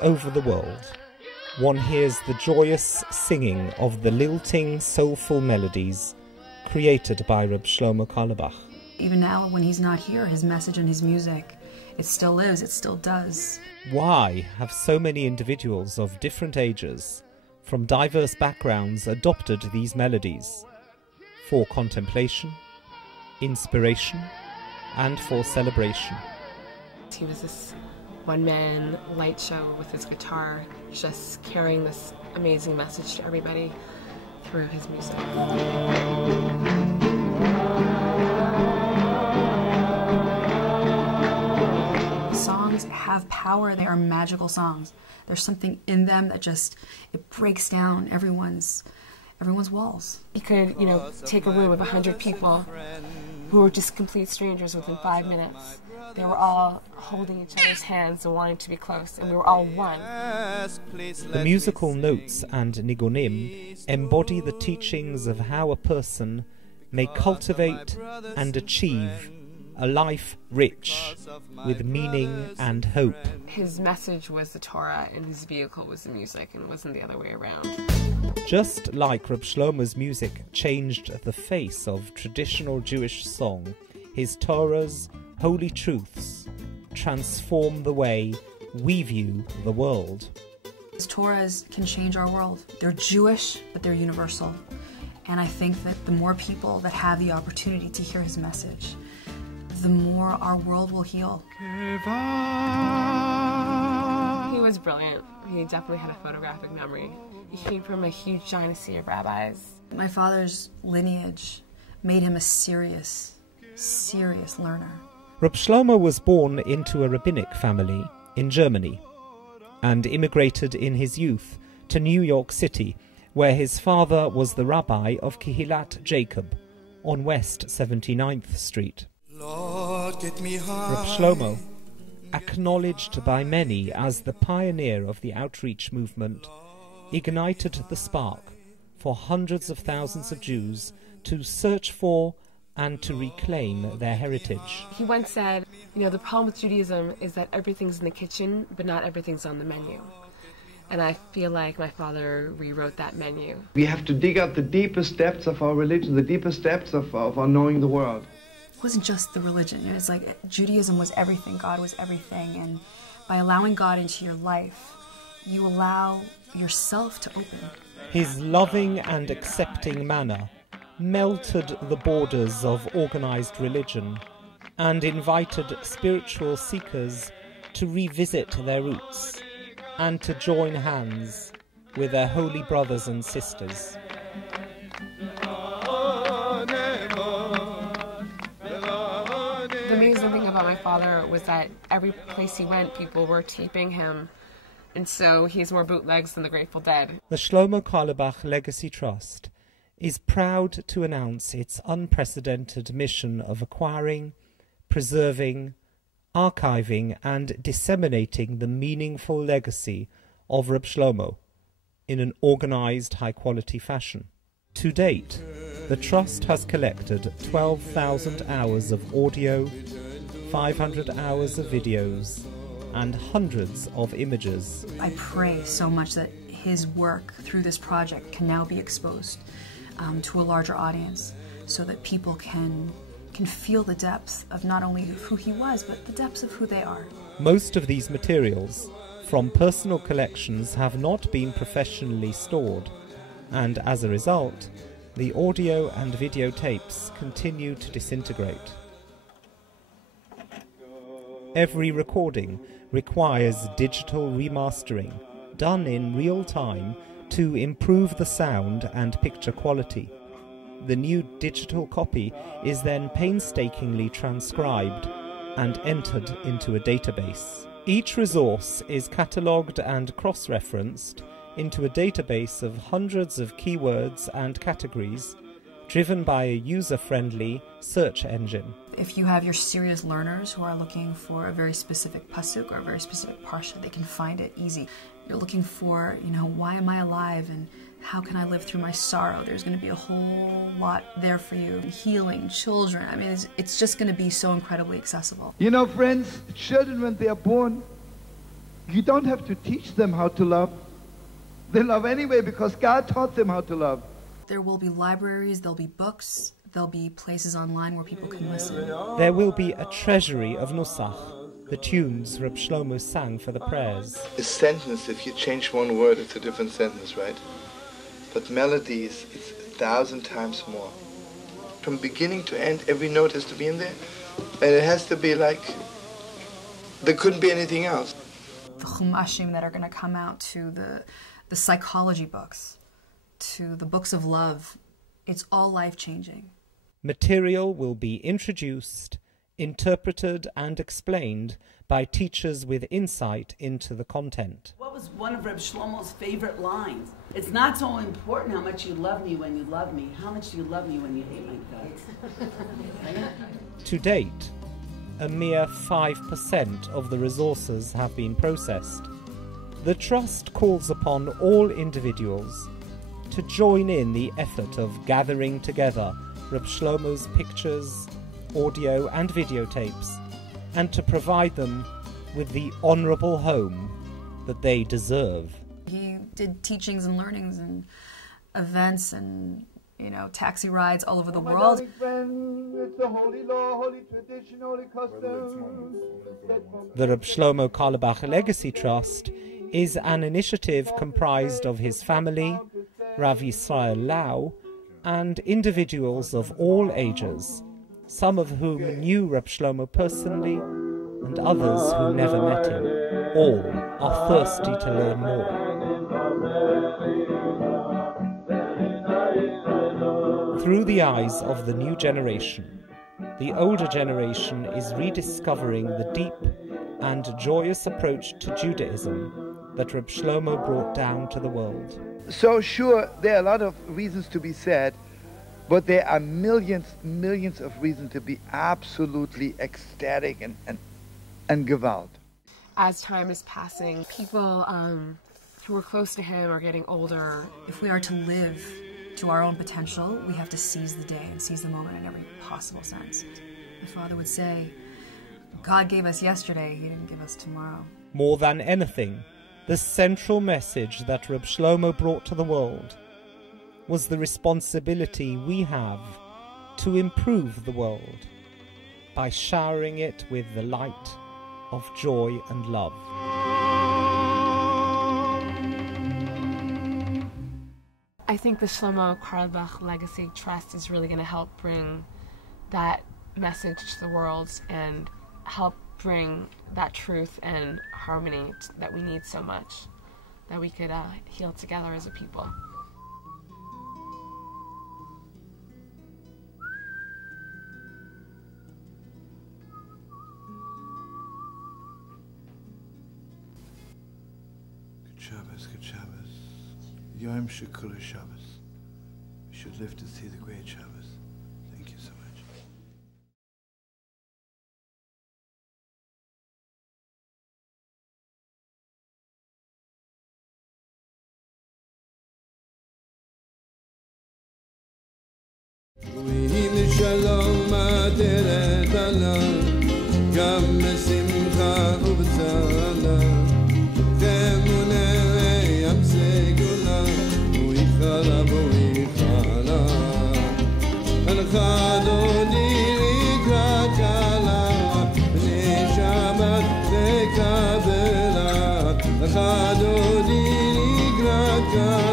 over the world, one hears the joyous singing of the lilting, soulful melodies created by Rabbi Shlomo Carlebach. Even now, when he's not here, his message and his music, it still lives, it still does. Why have so many individuals of different ages, from diverse backgrounds, adopted these melodies? For contemplation, inspiration, and for celebration. He was this one-man light show with his guitar, just carrying this amazing message to everybody through his music. Songs have power. They are magical songs. There's something in them that just, it breaks down everyone's walls. You could, take a room of 100 people who were just complete strangers within 5 minutes. They were all holding each other's hands and wanting to be close, and we were all one. The musical notes and nigunim embody the teachings of how a person may cultivate and achieve a life rich with meaning and hope. His message was the Torah, and his vehicle was the music, and it wasn't the other way around. Just like Rabbi Shlomo's music changed the face of traditional Jewish song, his Torah's holy truths transform the way we view the world. His Torahs can change our world. They're Jewish, but they're universal. And I think that the more people that have the opportunity to hear his message, the more our world will heal. He was brilliant. He definitely had a photographic memory. He came from a huge dynasty of rabbis. My father's lineage made him a serious learner. Rabbi Shlomo was born into a rabbinic family in Germany and immigrated in his youth to New York City, where his father was the rabbi of Kehilat Jacob on West 79th Street. Rabbi Shlomo, acknowledged by many as the pioneer of the outreach movement, ignited the spark for hundreds of thousands of Jews to search for and to reclaim their heritage. He once said, the problem with Judaism is that everything's in the kitchen, but not everything's on the menu. And I feel like my father rewrote that menu. We have to dig out the deepest depths of our religion, the deepest depths of our knowing the world. It wasn't just the religion. It's like Judaism was everything, God was everything. And by allowing God into your life, you allow yourself to open. His loving and accepting manner melted the borders of organized religion and invited spiritual seekers to revisit their roots and to join hands with their holy brothers and sisters. The amazing thing about my father was that every place he went, people were taping him, and so he has more bootlegs than the Grateful Dead. The Shlomo Carlebach Legacy Trust is proud to announce its unprecedented mission of acquiring, preserving, archiving and disseminating the meaningful legacy of Rabbi Shlomo in an organized, high-quality fashion. To date, the Trust has collected 12,000 hours of audio, 500 hours of videos, and hundreds of images. I pray so much that his work through this project can now be exposed to a larger audience, so that people can feel the depth of not only who he was, but the depths of who they are. Most of these materials from personal collections have not been professionally stored, and as a result, the audio and video tapes continue to disintegrate. Every recording requires digital remastering, done in real time to improve the sound and picture quality. The new digital copy is then painstakingly transcribed and entered into a database. Each resource is catalogued and cross-referenced into a database of hundreds of keywords and categories driven by a user-friendly search engine. If you have your serious learners who are looking for a very specific pasuk or a very specific parsha, they can find it easy. You're looking for, why am I alive and how can I live through my sorrow? There's going to be a whole lot there for you. Healing, children, it's just going to be so incredibly accessible. Friends, children when they are born, You don't have to teach them how to love. They love anyway because God taught them how to love. There will be libraries, there'll be books, there'll be places online where people can listen. There will be a treasury of Nusach, the tunes Rabbi Shlomo sang for the prayers. A sentence, if you change one word, it's a different sentence, right? But melodies, it's 1,000 times more. From beginning to end, every note has to be in there. And it has to be like, there couldn't be anything else. The chumashim that are going to come out, to the psychology books, to the books of love, it's all life-changing. Material will be introduced, interpreted and explained by teachers with insight into the content. What was one of Rabbi Shlomo's favorite lines? It's not so important how much you love me when you love me. How much do you love me when you hate my guts? To date, a mere 5% of the resources have been processed. The Trust calls upon all individuals to join in the effort of gathering together Rabbi Shlomo's pictures, audio and videotapes, and to provide them with the honourable home that they deserve. He did teachings and learnings and events and, taxi rides all over the world. It's a holy law, holy tradition, holy custom. The Rabbi Shlomo Carlebach Legacy Trust is an initiative comprised of his family, Rav Yisrael Lau, and individuals of all ages, some of whom knew Rabbi Shlomo personally and others who never met him. All are thirsty to learn more. Through the eyes of the new generation, the older generation is rediscovering the deep and joyous approach to Judaism that Rabbi Shlomo brought down to the world. So sure, there are a lot of reasons to be sad, but there are millions of reasons to be absolutely ecstatic and gewalt. As time is passing, people who are close to him are getting older. If we are to live to our own potential, we have to seize the day and seize the moment in every possible sense. My father would say, God gave us yesterday, he didn't give us tomorrow. More than anything, the central message that Rabbi Shlomo brought to the world was the responsibility we have to improve the world by showering it with the light of joy and love. I think the Shlomo Carlebach Legacy Trust is really going to help bring that message to the world and help bring that truth and harmony that we need so much, that we could heal together as a people. Good Shabbos, good Shabbos. Yom Shekula Shabbos. We should live to see the great Shabbos. Thank you so much. Shalom aderet alam, gam besimcha ubetzala, temunei amsegula, uichala uichala, al-chadoni likrakala, b'nei Shabbat lekabela, al-chadoni likrakala.